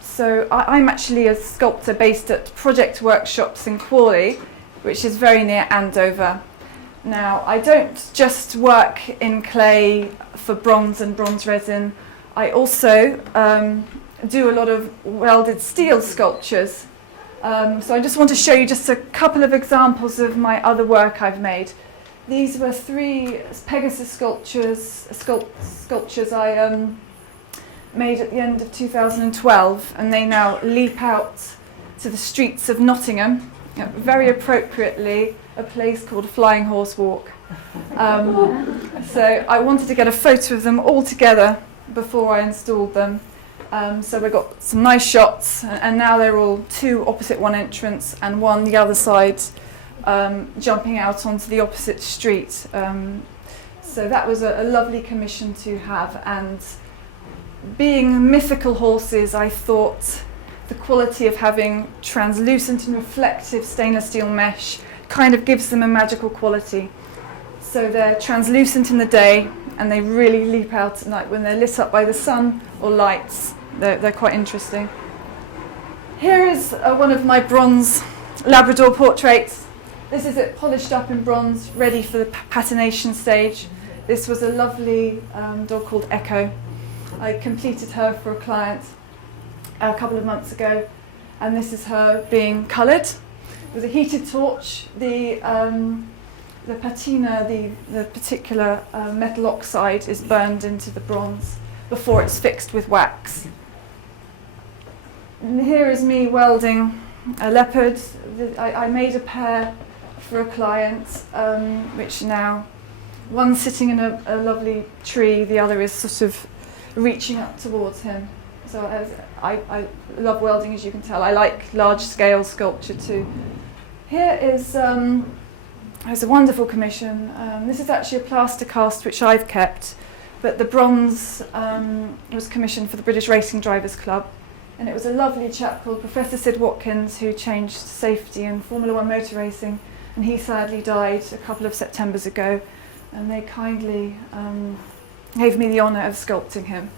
So I'm actually a sculptor based at Project Workshops in Crawley, which is very near Andover. Now, I don't just work in clay for bronze and bronze resin. I also do a lot of welded steel sculptures. So I just want to show you just a couple of examples of my other work I've made. These were 3 Pegasus sculptures I made at the end of 2012, and they now leap out to the streets of Nottingham, very appropriately a place called Flying Horse Walk. So I wanted to get a photo of them all together before I installed them. So we got some nice shots, and now they're all 2 opposite one entrance and 1 the other side, jumping out onto the opposite street. So that was a lovely commission to have, and being mythical horses, I thought the quality of having translucent and reflective stainless steel mesh kind of gives them a magical quality. So they're translucent in the day, and they really leap out at night when they're lit up by the sun or lights. They're quite interesting. Here is one of my bronze Labrador portraits. This is it polished up in bronze, ready for the patination stage. This was a lovely dog called Echo. I completed her for a client a couple of months ago, and this is her being coloured with a heated torch. The patina, the particular metal oxide, is burned into the bronze before it's fixed with wax. And here is me welding a leopard. I made a pair for a client, which now, one's sitting in a lovely tree, the other is sort of reaching up towards him. So I love welding, as you can tell. I like large-scale sculpture too. Here is it's a wonderful commission. This is actually a plaster cast which I've kept, but the bronze was commissioned for the British Racing Drivers Club, and it was a lovely chap called Professor Sid Watkins who changed safety in Formula One motor racing, and he sadly died a couple of Septembers ago, and they kindly gave me the honour of sculpting him.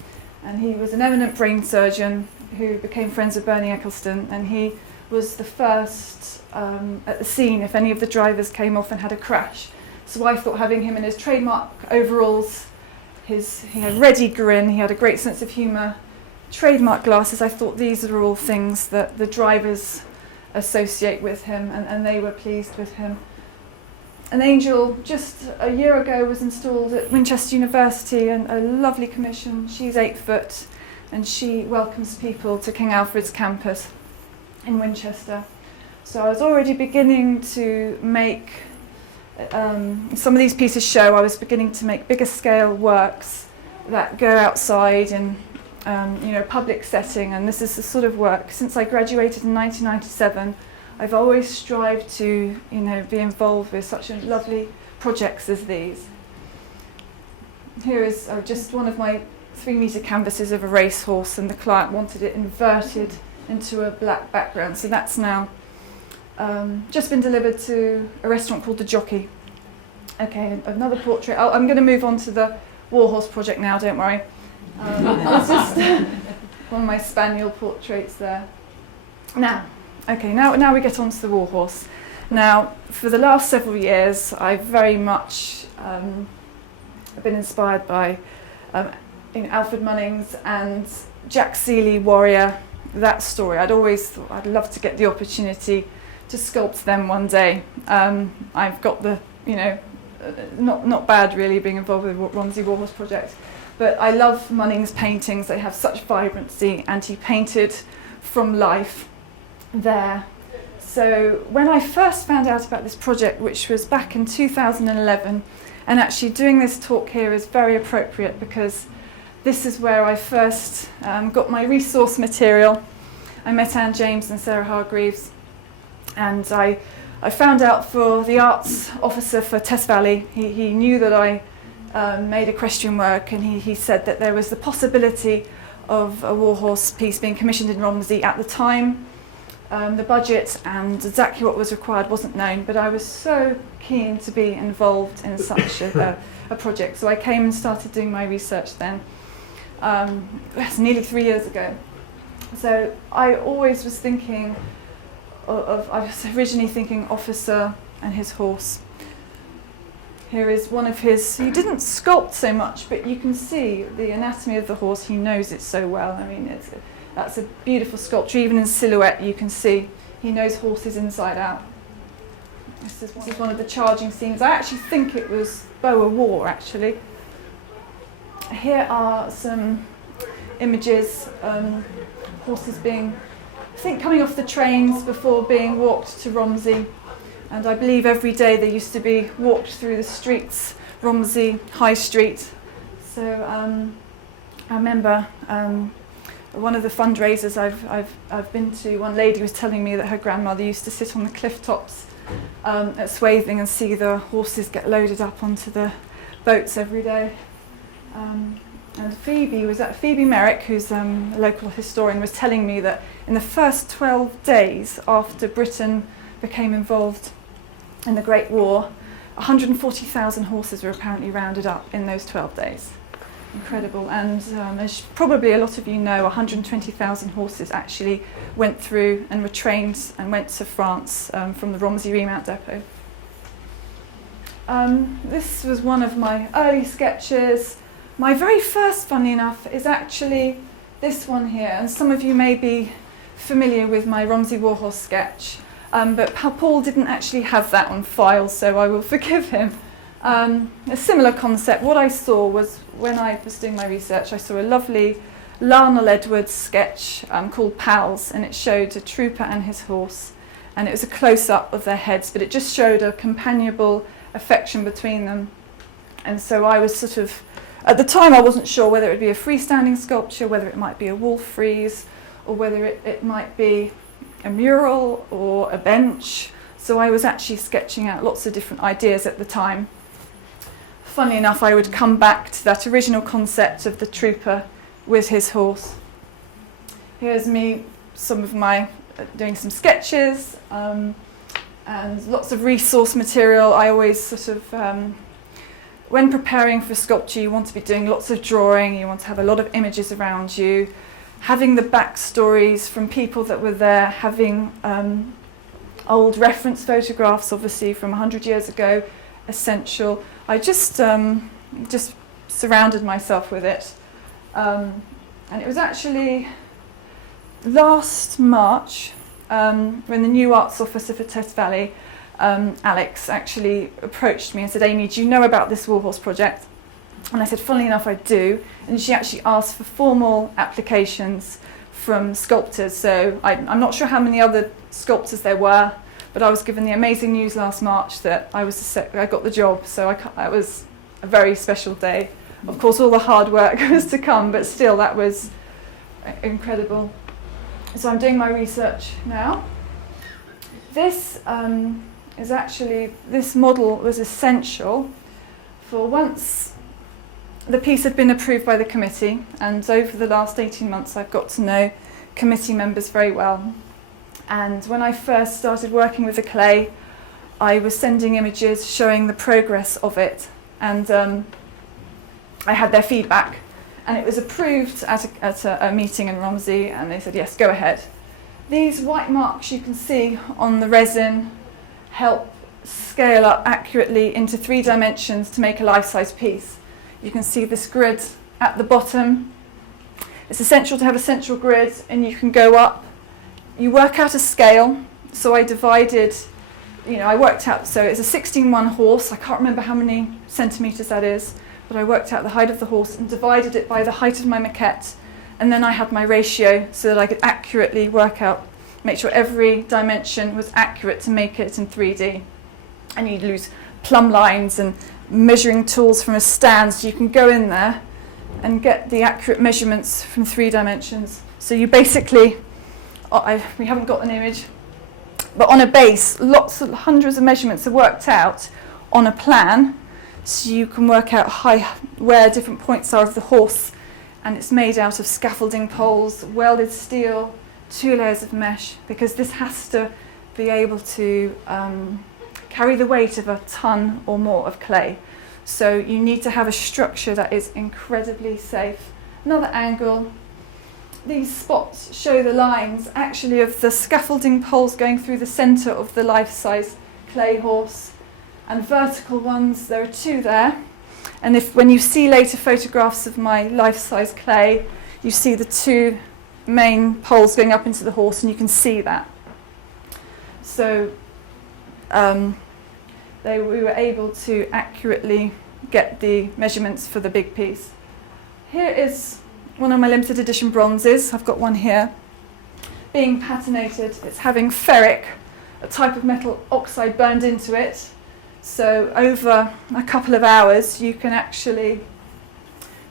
And he was an eminent brain surgeon who became friends with Bernie Ecclestone, and he was the first at the scene if any of the drivers came off and had a crash. So I thought having him in his trademark overalls, he had a ready grin, he had a great sense of humour, trademark glasses, I thought these are all things that the drivers associate with him, and they were pleased with him. An angel just a year ago was installed at Winchester University, and a lovely commission. She's 8 foot, and she welcomes people to King Alfred's campus in Winchester. So I was already beginning to make, some of these pieces show I was beginning to make bigger scale works that go outside in public setting, and this is the sort of work, since I graduated in 1997, I've always strived to, be involved with such lovely projects as these. Here is just one of my 3-metre canvases of a racehorse, and the client wanted it inverted into a black background. So that's now just been delivered to a restaurant called The Jockey. Okay, another portrait. I'm going to move on to the War Horse project now, don't worry. It's just one of my spaniel portraits there. Now we get on to the War Horse. Now, for the last several years, I've very much been inspired by Alfred Munnings and Jack Seeley, Warrior, that story. I'd always thought I'd love to get the opportunity to sculpt them one day. I've got the, not bad really being involved with the Romsey War Horse project, but I love Munnings' paintings. They have such vibrancy, and he painted from life there. So when I first found out about this project, which was back in 2011, and actually doing this talk here is very appropriate because this is where I first got my resource material. I met Anne James and Sarah Hargreaves, and I found out for the arts officer for Tess Valley. He knew that I made equestrian work, and he said that there was the possibility of a war horse piece being commissioned in Romsey at the time. The budget and exactly what was required wasn't known, but I was so keen to be involved in such a project. So I came and started doing my research then. It's nearly 3 years ago. So I always was thinking I was originally thinking officer and his horse. Here is one of his, he didn't sculpt so much, but you can see the anatomy of the horse. He knows it so well. I mean, that's a beautiful sculpture. Even in silhouette, you can see he knows horses inside out. This is one of the charging scenes. I actually think it was Boer War, actually. Here are some images, horses being, I think, coming off the trains before being walked to Romsey. And I believe every day they used to be walked through the streets, Romsey High Street. So I remember one of the fundraisers I've been to, one lady was telling me that her grandmother used to sit on the cliff tops at Swathing and see the horses get loaded up onto the boats every day. And Phoebe Merrick, who's a local historian, was telling me that in the first 12 days after Britain became involved in the Great War, 140,000 horses were apparently rounded up in those 12 days. Incredible. And as probably a lot of you know, 120,000 horses actually went through and were trained and went to France from the Romsey Remount Depot. This was one of my early sketches. My very first, funnily enough, is actually this one here. And some of you may be familiar with my Romsey War Horse sketch. But Paul didn't actually have that on file, so I will forgive him. A similar concept. What I saw was, when I was doing my research, I saw a lovely Lionel Edwards sketch called Pals, and it showed a trooper and his horse, and it was a close-up of their heads, but it just showed a companionable affection between them. And so I was sort of, at the time I wasn't sure whether it would be a freestanding sculpture, whether it might be a wall frieze, or whether it might be a mural or a bench. So I was actually sketching out lots of different ideas at the time. Funnily enough, I would come back to that original concept of the trooper with his horse. Here's me, doing some sketches, and lots of resource material. I always sort of, when preparing for sculpture, you want to be doing lots of drawing, you want to have a lot of images around you, having the backstories from people that were there, having old reference photographs, obviously from 100 years ago, essential. I just surrounded myself with it. And it was actually last March when the new arts officer for Test Valley, Alex, actually approached me and said, "Amy, do you know about this Warhorse project?" And I said, "Funnily enough, I do." And she actually asked for formal applications from sculptors. So I'm not sure how many other sculptors there were, but I was given the amazing news last March that I got the job. So it was a very special day. Of course, all the hard work was to come, but still, that was incredible. So I'm doing my research now. This this model was essential for once the piece had been approved by the committee, and over the last 18 months I've got to know committee members very well. And when I first started working with the clay, I was sending images showing the progress of it, and I had their feedback, and it was approved at a meeting in Romsey, and they said, yes, go ahead. These white marks you can see on the resin help scale up accurately into 3 dimensions to make a life-size piece. You can see this grid at the bottom. It's essential to have a central grid, and you can go up. You work out a scale. So I divided, I worked out, so it's a 16:1 horse. I can't remember how many centimetres that is, but I worked out the height of the horse and divided it by the height of my maquette. And then I had my ratio so that I could accurately work out, make sure every dimension was accurate to make it in 3D. And you'd use plumb lines and measuring tools from a stand, so you can go in there and get the accurate measurements from 3 dimensions. So you basically, we haven't got an image, but on a base, hundreds of measurements are worked out on a plan, so you can work out where different points are of the horse, and it's made out of scaffolding poles, welded steel, 2 layers of mesh, because this has to be able to carry the weight of a ton or more of clay. So you need to have a structure that is incredibly safe. another angle. These spots show the lines actually of the scaffolding poles going through the centre of the life-size clay horse, and vertical ones, there are two there. And when you see later photographs of my life-size clay, you see the two main poles going up into the horse, and you can see that. So we were able to accurately get the measurements for the big piece. Here is one of my limited edition bronzes. I've got one here. Being patinated, it's having ferric, a type of metal oxide, burned into it. So over a couple of hours, you can actually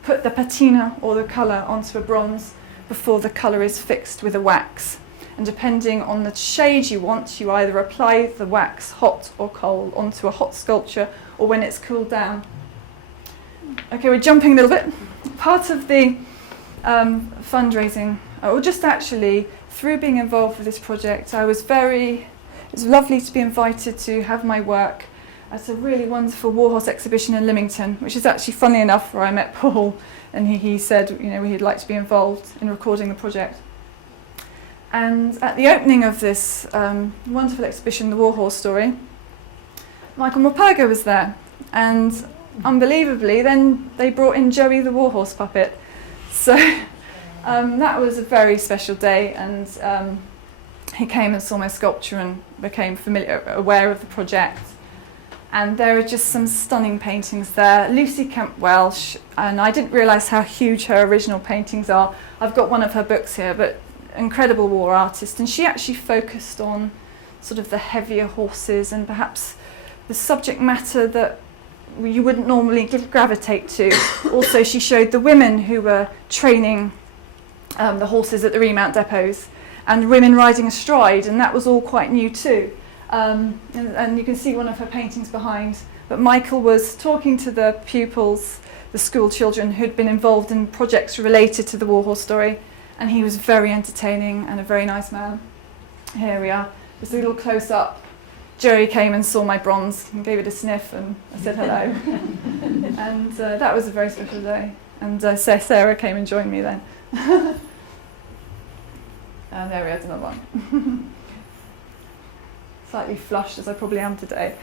put the patina or the colour onto a bronze before the colour is fixed with a wax. And depending on the shade you want, you either apply the wax hot or cold onto a hot sculpture, or when it's cooled down. Okay, we're jumping a little bit. Part of the fundraising, or just actually through being involved with this project, it was lovely to be invited to have my work at a really wonderful war horse exhibition in Lymington, which is actually, funnily enough, where I met Paul, and he said, he'd like to be involved in recording the project. And at the opening of this wonderful exhibition, The War Horse Story, Michael Morpurgo was there, and unbelievably, then they brought in Joey the War Horse puppet. So that was a very special day, and he came and saw my sculpture and became aware of the project. And there are just some stunning paintings there. Lucy Kemp Welsh, and I didn't realise how huge her original paintings are. I've got one of her books here, but incredible war artist, and she actually focused on sort of the heavier horses and perhaps the subject matter that you wouldn't normally gravitate to. Also, she showed the women who were training the horses at the remount depots, and women riding astride, and that was all quite new too. And you can see one of her paintings behind. But Michael was talking to the pupils, the school children who'd been involved in projects related to the War Horse Story, and he was very entertaining and a very nice man. Here we are, just a little close up. Joey came and saw my bronze and gave it a sniff, and I said hello. And that was a very special day. And Sarah came and joined me then. And there we are, another one. Slightly flushed, as I probably am today.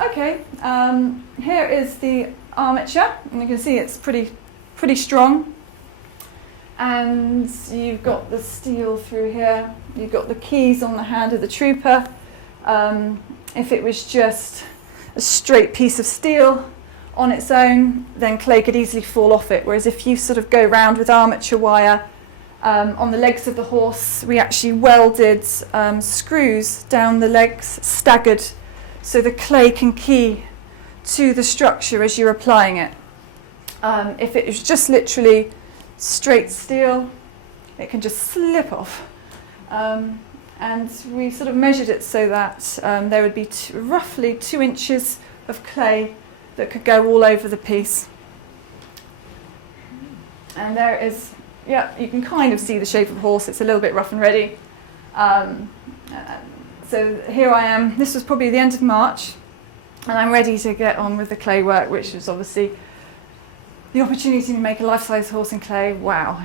Okay, here is the armature, and you can see it's pretty strong. And you've got the steel through here. You've got the keys on the hand of the trooper. If it was just a straight piece of steel on its own, then clay could easily fall off it. Whereas if you sort of go round with armature wire on the legs of the horse, we actually welded screws down the legs, staggered, so the clay can key to the structure as you're applying it. If it was just literally straight steel, it can just slip off. And we sort of measured it so that there would be roughly 2 inches of clay that could go all over the piece. And there is, yeah, you can kind of see the shape of the horse. It's a little bit rough and ready. So here I am. This was probably the end of March, and I'm ready to get on with the clay work, which was obviously the opportunity to make a life-size horse in clay. Wow,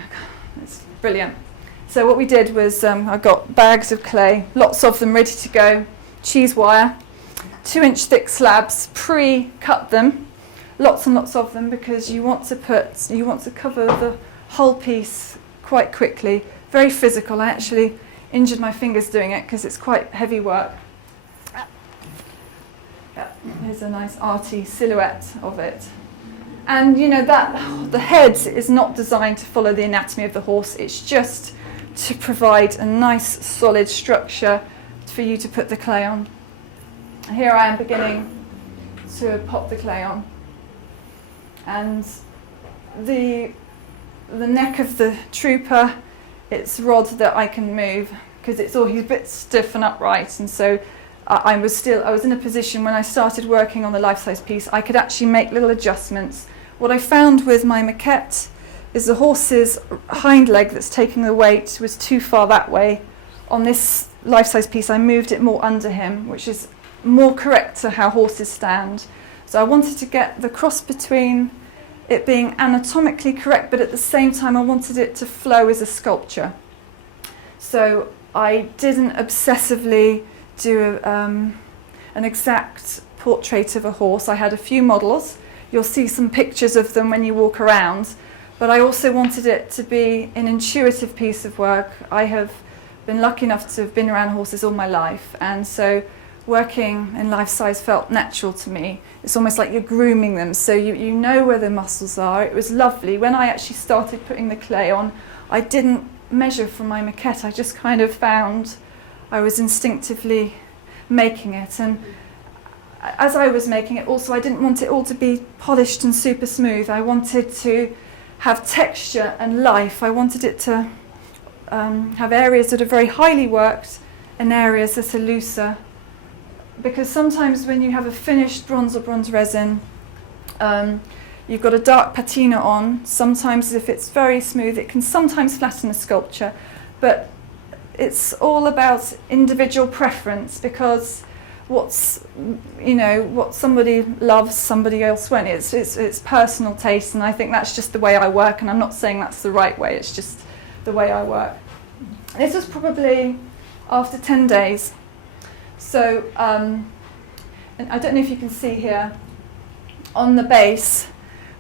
it's brilliant. So what we did was I got bags of clay, lots of them ready to go, cheese wire, 2-inch thick slabs, pre-cut them, lots and lots of them, because you want to cover the whole piece quite quickly. Very physical. I actually injured my fingers doing it because it's quite heavy work. Yeah, here's a nice arty silhouette of it. And that the head is not designed to follow the anatomy of the horse. It's just to provide a nice solid structure for you to put the clay on. Here I am beginning to pop the clay on. And the neck of the trooper, it's rod that I can move because he's a bit stiff and upright, and so I was in a position when I started working on the life-size piece, I could actually make little adjustments. What I found with my maquette is the horse's hind leg that's taking the weight was too far that way. On this life-size piece, I moved it more under him, which is more correct to how horses stand. So I wanted to get the cross between it being anatomically correct, but at the same time I wanted it to flow as a sculpture. So I didn't obsessively do an exact portrait of a horse. I had a few models. You'll see some pictures of them when you walk around, but I also wanted it to be an intuitive piece of work. I have been lucky enough to have been around horses all my life, and so working in life size felt natural to me. It's almost like you're grooming them, so you know where the muscles are. It was lovely. When I actually started putting the clay on, I didn't measure from my maquette. I just kind of found I was instinctively making it, and as I was making it also, I didn't want it all to be polished and super smooth. I wanted to have texture and life. I wanted it to have areas that are very highly worked and areas that are looser. Because sometimes when you have a finished bronze or bronze resin, you've got a dark patina on. Sometimes if it's very smooth, it can sometimes flatten a sculpture. But it's all about individual preference, because what somebody loves, somebody else won't. It's personal taste, and I think that's just the way I work, and I'm not saying that's the right way, it's just the way I work. This was probably after 10 days. So, and I don't know if you can see here, on the base,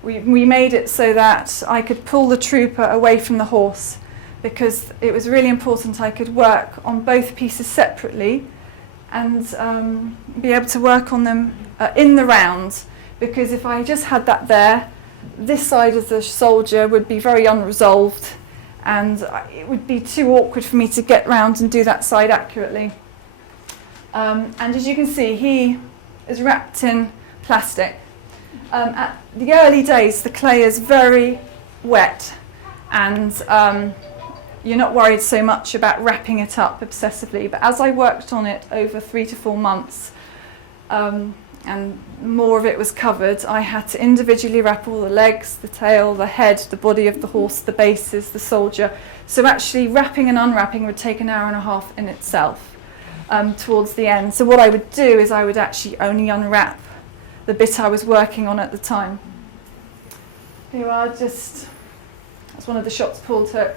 we made it so that I could pull the trooper away from the horse, because it was really important I could work on both pieces separately and be able to work on them in the round, because if I just had that there, this side of the soldier would be very unresolved, and it would be too awkward for me to get round and do that side accurately. And as you can see, he is wrapped in plastic. At the early days, the clay is very wet, and you're not worried so much about wrapping it up obsessively. But as I worked on it over 3 to 4 months, and more of it was covered, I had to individually wrap all the legs, the tail, the head, the body of the horse, the bases, the soldier. So actually wrapping and unwrapping would take an hour and a half in itself towards the end. So what I would do is I would actually only unwrap the bit I was working on at the time. Here you are, that's one of the shots Paul took.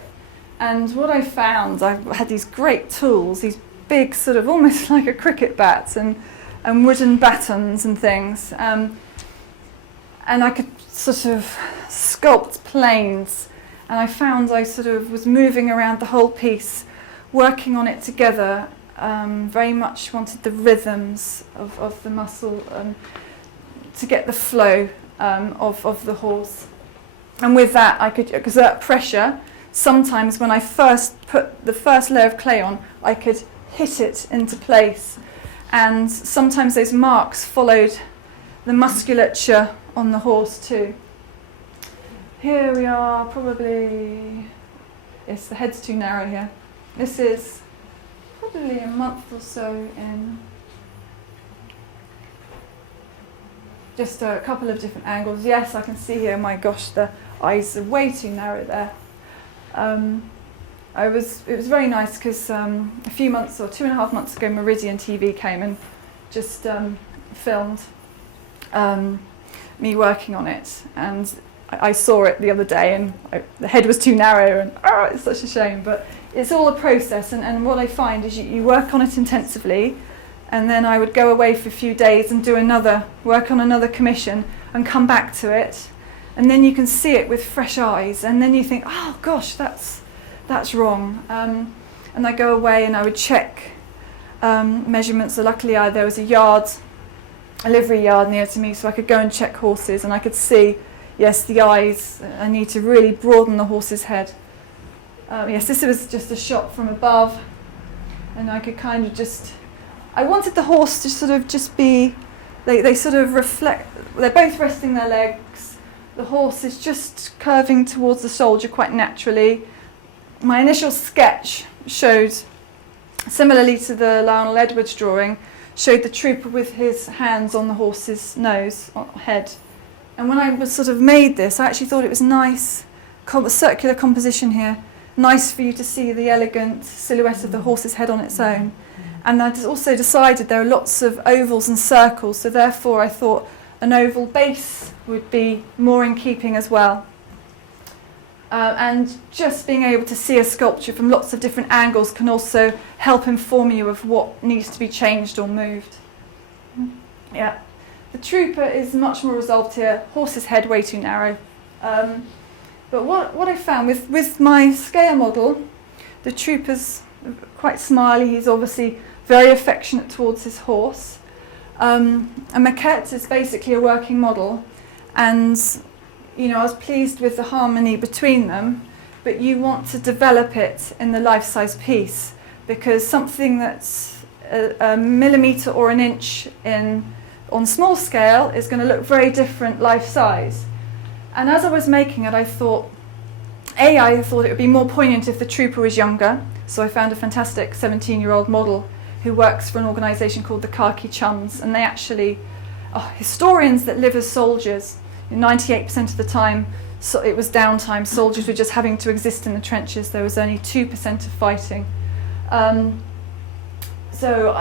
And what I found, I had these great tools, these big sort of almost like a cricket bat, and wooden batons and things. And I could sort of sculpt planes. And I found I sort of was moving around the whole piece, working on it together. Very much wanted the rhythms of the muscle to get the flow of the horse. And with that, I could exert pressure. Sometimes when I first put the first layer of clay on, I could hit it into place. And sometimes those marks followed the musculature on the horse too. Here we are, probably, yes, the head's too narrow here. This is probably a month or so in. Just a couple of different angles. Yes, I can see here, my gosh, the eyes are way too narrow there. It was very nice because a few months or 2.5 months ago, Meridian TV came and just filmed me working on it, and I saw it the other day, and the head was too narrow, and it's such a shame. But it's all a process, and what I find is you work on it intensively, and then I would go away for a few days and work on another commission and come back to it, and then you can see it with fresh eyes, and then you think, oh gosh, that's wrong. And I go away and I would check measurements. So luckily there was a livery yard near to me, so I could go and check horses, and I could see, yes, the eyes, I need to really broaden the horse's head. Yes, this was just a shot from above, and I could kind of I wanted the horse to sort of just be, they sort of reflect, they're both resting their legs, the horse is just curving towards the soldier quite naturally. My initial sketch showed, similarly to the Lionel Edwards drawing, showed the trooper with his hands on the horse's nose, head. And when I was sort of made this, I actually thought it was nice, circular composition here, nice for you to see the elegant silhouette of the horse's head on its own. And I also decided there are lots of ovals and circles, so therefore I thought an oval base would be more in keeping as well. And just being able to see a sculpture from lots of different angles can also help inform you of what needs to be changed or moved. Yeah, the trooper is much more resolved here. Horse's head way too narrow. But what I found with my scale model, the trooper's quite smiley. He's obviously very affectionate towards his horse. A maquette is basically a working model, and you know, I was pleased with the harmony between them, but you want to develop it in the life-size piece, because something that's a millimetre or an inch on small scale is going to look very different life-size. And as I was making it, I thought it would be more poignant if the trooper was younger, so I found a fantastic 17-year-old model who works for an organisation called the Khaki Chums, and they actually are historians that live as soldiers. 98% of the time, so it was downtime. Soldiers were just having to exist in the trenches. There was only 2% of fighting. So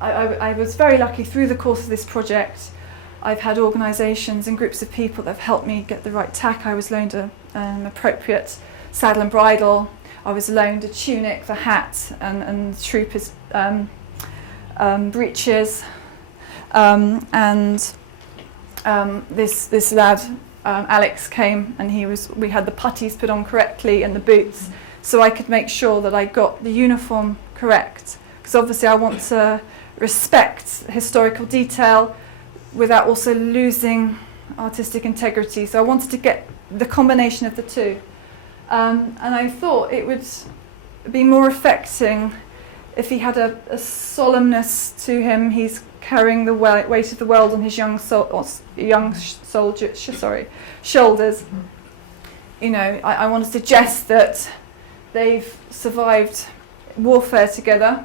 I was very lucky through the course of this project. I've had organisations and groups of people that have helped me get the right tack. I was loaned an appropriate saddle and bridle. I was loaned a tunic, the hat, and the troopers' breeches, this lad, Alex, came, and we had the puttees put on correctly and the boots, so I could make sure that I got the uniform correct, because obviously I want to respect historical detail without also losing artistic integrity. So I wanted to get the combination of the two, and I thought it would be more affecting if he had a solemnness to him. He's carrying the weight of the world on his young soldier shoulders. You know, I want to suggest that they've survived warfare together.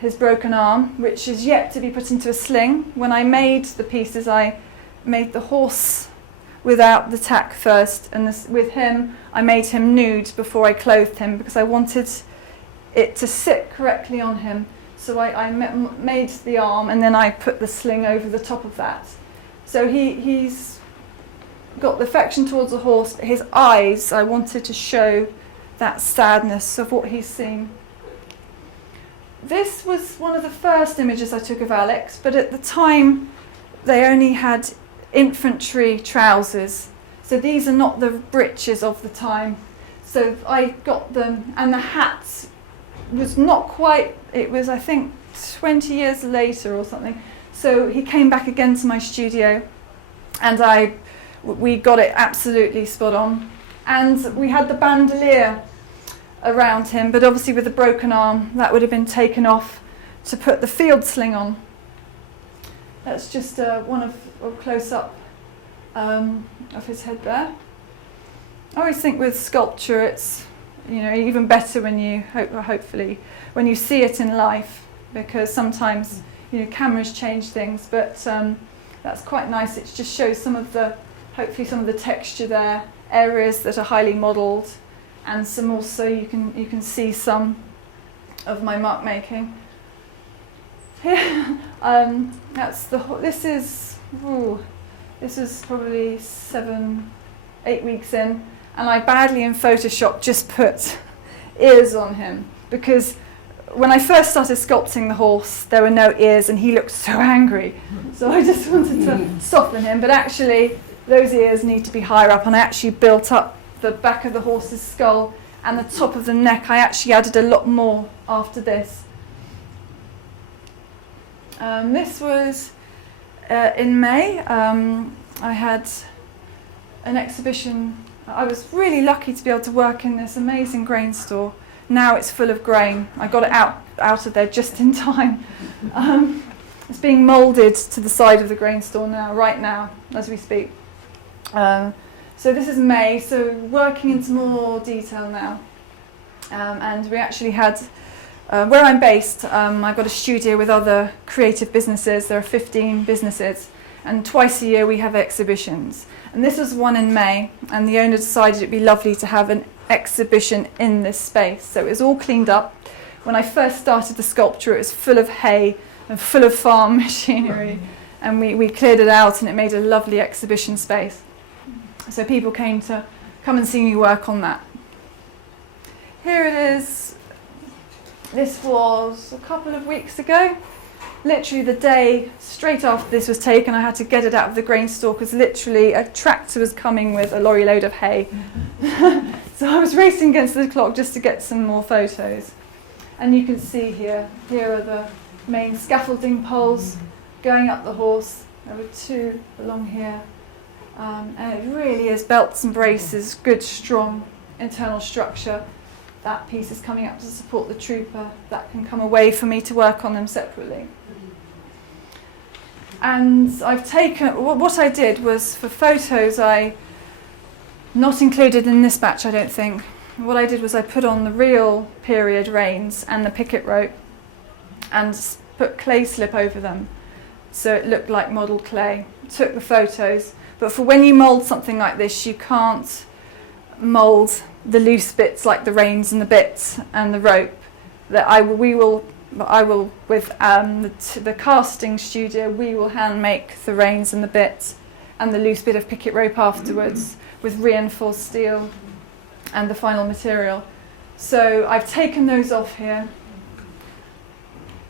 His broken arm, which is yet to be put into a sling. When I made the pieces, I made the horse without the tack first, and with him, I made him nude before I clothed him, because I wanted it to sit correctly on him. So I made the arm, and then I put the sling over the top of that. So he's got the affection towards the horse, but his eyes, I wanted to show that sadness of what he's seen. This was one of the first images I took of Alex, but at the time they only had infantry trousers. So these are not the breeches of the time. So I got them, and the hat was not quite, it was I think 20 years later or something. So he came back again to my studio, and we got it absolutely spot on. And we had the bandolier around him, but obviously with a broken arm that would have been taken off to put the field sling on. That's just one of a close-up of his head there. I always think with sculpture it's, you know, even better when you hopefully when you see it in life, because sometimes, you know, cameras change things, but that's quite nice. It just shows hopefully some of the texture there, areas that are highly modelled, and some also you can see some of my mark making. Here, this is probably 7-8 weeks in, and I badly in Photoshop just put ears on him, because when I first started sculpting the horse there were no ears and he looked so angry, so I just wanted to soften him, but actually those ears need to be higher up, and I actually built up the back of the horse's skull and the top of the neck. I actually added a lot more after this. This was in May. I had an exhibition. I was really lucky to be able to work in this amazing grain store. Now it's full of grain. I got it out of there just in time. It's being moulded to the side of the grain store now, right now, as we speak. So this is May, so working into more detail now. And we actually had, where I'm based, I've got a studio with other creative businesses. There are 15 businesses, and twice a year we have exhibitions. And this was one in May, and the owner decided it'd be lovely to have an exhibition in this space. So it was all cleaned up. When I first started the sculpture, it was full of hay and full of farm machinery. and we cleared it out, and it made a lovely exhibition space. So people came to come and see me work on that. Here it is. This was a couple of weeks ago. Literally the day straight after this was taken, I had to get it out of the grain store because literally a tractor was coming with a lorry load of hay. So I was racing against the clock just to get some more photos. And you can see here are the main scaffolding poles going up the horse. There were 2 along here. And it really is belts and braces, good strong internal structure. That piece is coming up to support the trooper. That can come away for me to work on them separately. And I've taken, what I did was for photos, not included in this batch I don't think. What I did was I put on the real period reins and the picket rope and put clay slip over them so it looked like modelled clay. Took the photos, but for when you mould something like this, you can't mould the loose bits like the reins and the bits and the rope. That I will with the casting studio, we will hand make the reins and the bits and the loose bit of picket rope afterwards with reinforced steel and the final material. So I've taken those off here.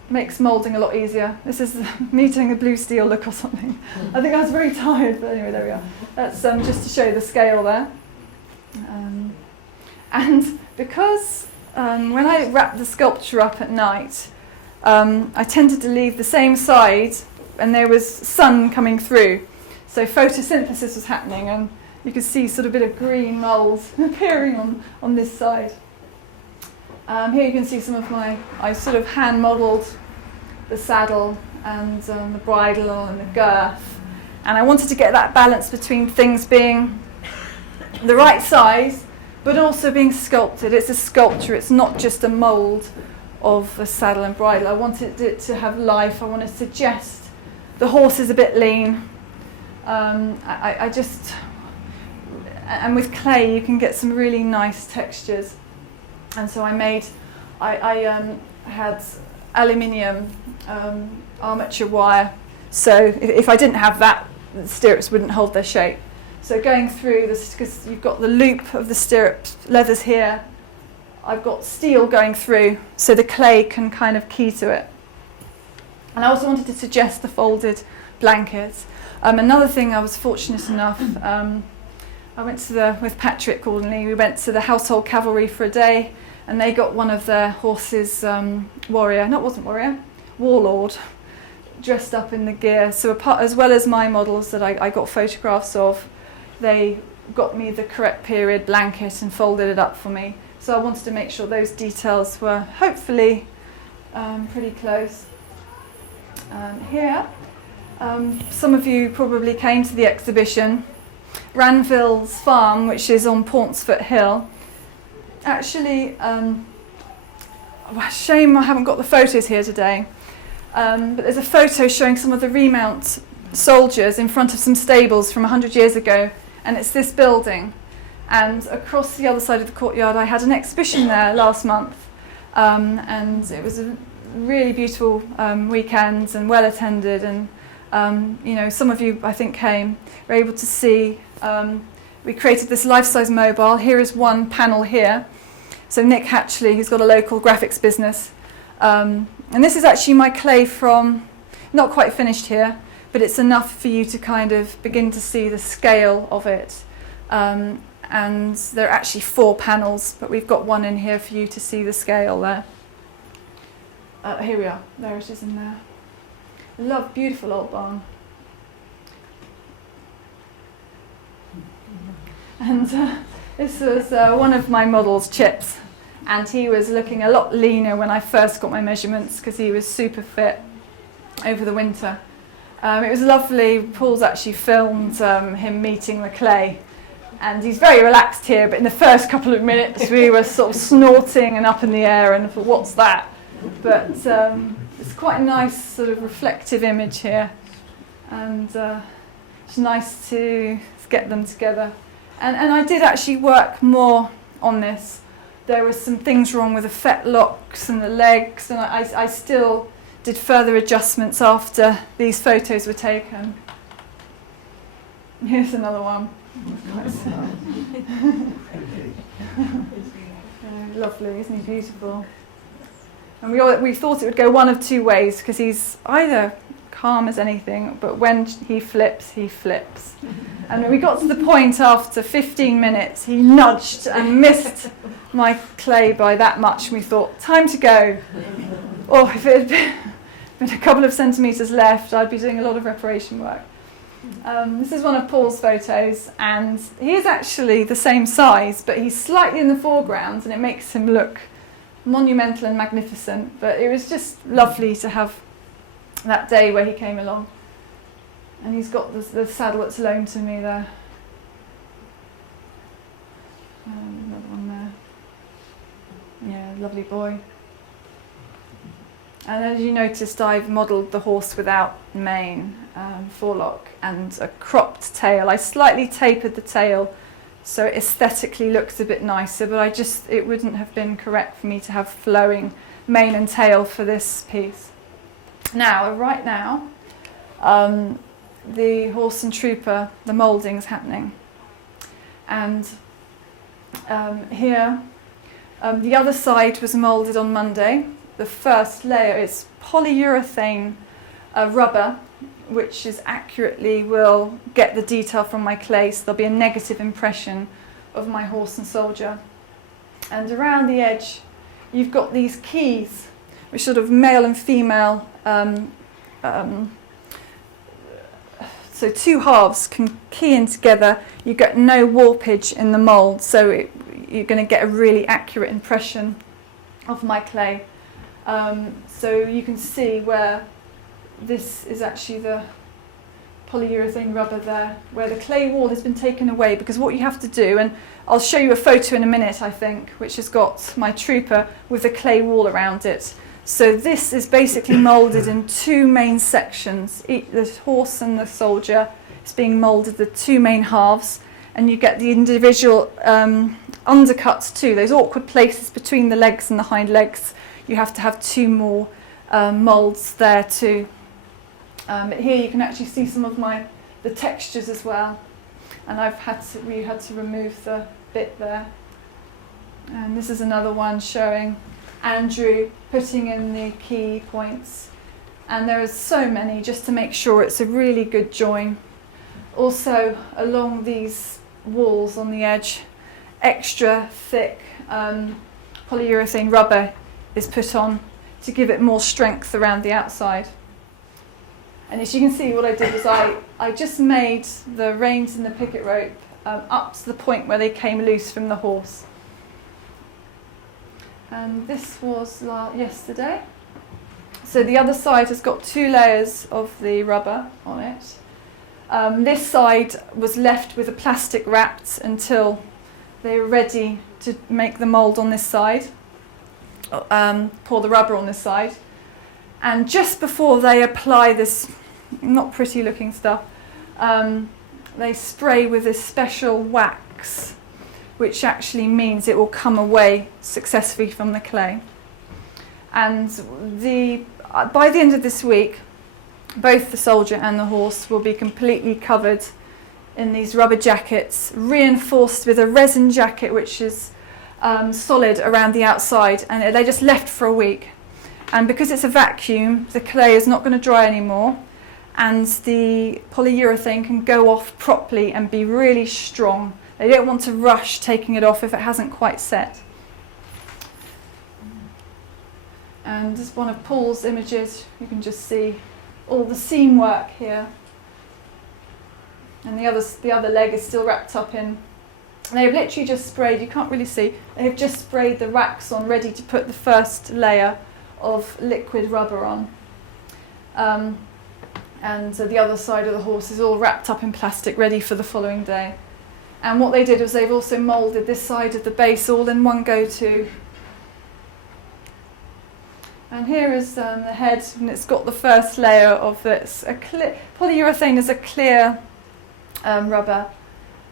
Makes moulding a lot easier. This is me doing a blue steel look or something. I think I was very tired, but anyway, there we are. That's just to show you the scale there. And because when I wrap the sculpture up at night, I tended to leave the same side and there was sun coming through. So photosynthesis was happening and you could see sort of a bit of green mould appearing on this side. Here you can see some of I sort of hand modelled the saddle and the bridle and the girth. And I wanted to get that balance between things being the right size but also being sculpted. It's a sculpture, it's not just a mould of a saddle and bridle. I wanted it to have life. I want to suggest the horse is a bit lean. And with clay you can get some really nice textures. And so I had aluminium armature wire. So if I didn't have that, the stirrups wouldn't hold their shape. So going through this, because you've got the loop of the stirrup leathers here, I've got steel going through so the clay can kind of key to it. And I also wanted to suggest the folded blankets. Another thing, I was fortunate enough, I went with Patrick Gordonley, we went to the Household Cavalry for a day and they got one of their horses, warlord, dressed up in the gear. So as well as my models that I got photographs of, they got me the correct period blanket and folded it up for me. So I wanted to make sure those details were hopefully pretty close. Here, some of you probably came to the exhibition. Ranville's farm, which is on Pauncefort Hill. Actually, shame I haven't got the photos here today. But there's a photo showing some of the remount soldiers in front of some stables from 100 years ago, and it's this building. And across the other side of the courtyard, I had an exhibition there last month, and it was a really beautiful weekend and well attended. And some of you I think were able to see. We created this life-size mobile. Here is one panel here. So Nick Hatchley, who's got a local graphics business. And this is actually my clay from, not quite finished here, but it's enough for you to kind of begin to see the scale of it. And there are actually 4 panels, but we've got one in here for you to see the scale there. Here we are, there it is in there. Beautiful old barn. And this was one of my models, Chips, and he was looking a lot leaner when I first got my measurements because he was super fit over the winter. It was lovely. Paul's actually filmed him meeting the clay, and he's very relaxed here, but in the first couple of minutes we were sort of snorting and up in the air and I thought, what's that? But it's quite a nice sort of reflective image here, and it's nice to get them together. And I did actually work more on this. There were some things wrong with the fetlocks and the legs, and I still did further adjustments after these photos were taken. Here's another one. Lovely, isn't he beautiful? And we thought it would go one of two ways, because he's either calm as anything, but when he flips, he flips. And when we got to the point after 15 minutes, he nudged and missed my clay by that much, and we thought, time to go. Or if it had been a couple of centimetres left, I'd be doing a lot of reparation work. This is one of Paul's photos, and he is actually the same size, but he's slightly in the foreground, and it makes him look monumental and magnificent. But it was just lovely to have that day where he came along. And he's got the saddle that's loaned to me there. Another one there. Yeah, lovely boy. And as you noticed, I've modelled the horse without mane, forelock, and a cropped tail. I slightly tapered the tail so it aesthetically looks a bit nicer, but it wouldn't have been correct for me to have flowing mane and tail for this piece. Now, right now, the horse and trooper, the moulding is happening. And here, the other side was moulded on Monday. The first layer is polyurethane rubber, which is accurately will get the detail from my clay, so there'll be a negative impression of my horse and soldier. And around the edge, you've got these keys, which sort of male and female, so two halves can key in together. You get no warpage in the mould, so you're going to get a really accurate impression of my clay. So you can see where this is actually the polyurethane rubber there, where the clay wall has been taken away, because what you have to do, and I'll show you a photo in a minute, I think, which has got my trooper with the clay wall around it. So this is basically moulded in two main sections. The horse and the soldier is being moulded the two main halves, and you get the individual undercuts too, those awkward places between the legs and the hind legs. You have to have two more moulds there too. But here you can actually see some of the textures as well, and we had to remove the bit there. And this is another one showing Andrew putting in the key points, and there are so many just to make sure it's a really good join. Also along these walls on the edge, extra thick polyurethane rubber is put on to give it more strength around the outside. And as you can see, what I did was I just made the reins and the picket rope up to the point where they came loose from the horse. And this was yesterday. So the other side has got two layers of the rubber on it. This side was left with a plastic wrapped until they were ready to make the mould on this side, pour the rubber on this side. And just before they apply this not pretty looking stuff, they spray with this special wax, which actually means it will come away successfully from the clay. And by the end of this week, both the soldier and the horse will be completely covered in these rubber jackets, reinforced with a resin jacket which is solid around the outside, and they're just left for a week. And because it's a vacuum, the clay is not going to dry anymore, and the polyurethane can go off properly and be really strong. They don't want to rush taking it off if it hasn't quite set. And this is one of Paul's images. You can just see all the seam work here. And the other leg is still wrapped up in. They've literally just sprayed, you can't really see, they've just sprayed the racks on, ready to put the first layer of liquid rubber on. And the other side of the horse is all wrapped up in plastic, ready for the following day. And what they did was they've also moulded this side of the base all in one go too. And here is the head, and it's got the first layer of this. Polyurethane is a clear rubber,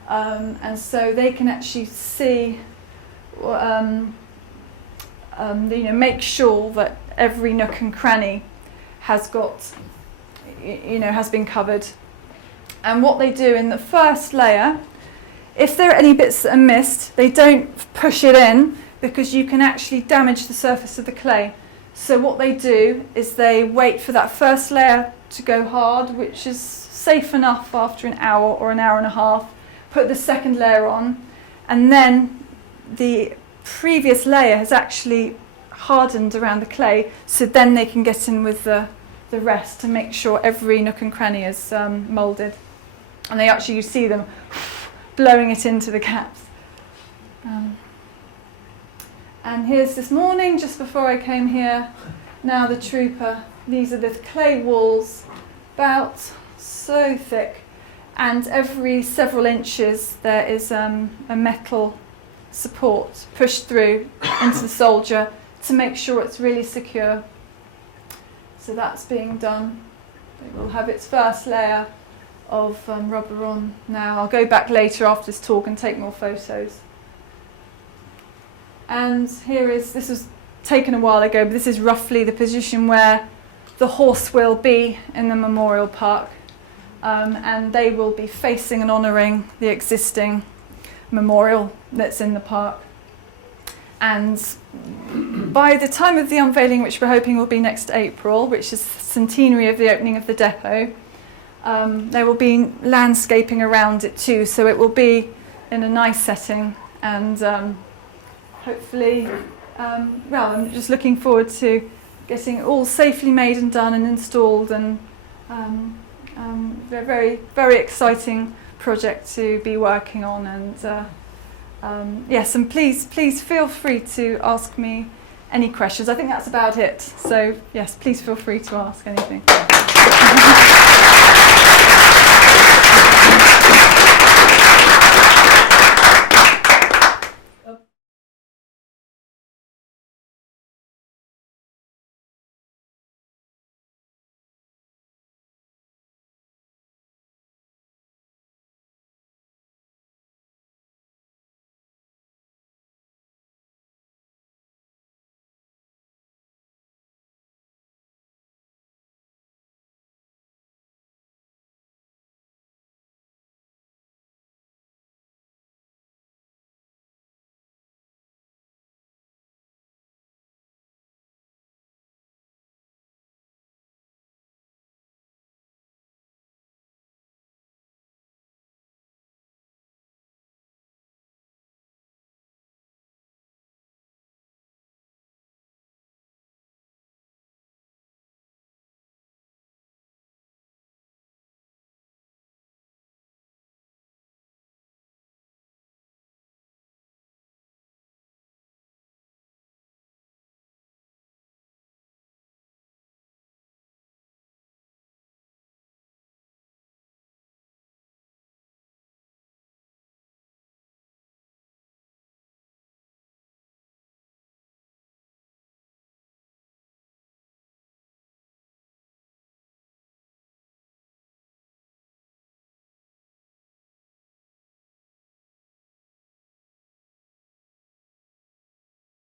and so they can actually see, make sure that every nook and cranny has got, has been covered. And what they do in the first layer, if there are any bits that are missed, they don't push it in because you can actually damage the surface of the clay. So what they do is they wait for that first layer to go hard, which is safe enough after an hour or an hour and a half, put the second layer on, and then the previous layer has actually hardened around the clay, so then they can get in with the rest to make sure every nook and cranny is moulded. And they actually, you see them blowing it into the caps. And here's this morning, just before I came here, now the trooper. These are the clay walls, about so thick, and every several inches there is a metal support pushed through into the soldier to make sure it's really secure. So that's being done. It will have its first layer of rubber on now. I'll go back later after this talk and take more photos. And this was taken a while ago, but this is roughly the position where the horse will be in the memorial park. And they will be facing and honouring the existing memorial that's in the park. And by the time of the unveiling, which we're hoping will be next April, which is the centenary of the opening of the depot, there will be landscaping around it too, so it will be in a nice setting, and hopefully, I'm just looking forward to getting it all safely made and done and installed, and a very, very exciting project to be working on. And yes, and please feel free to ask me any questions. I think that's about it. So yes, please feel free to ask anything.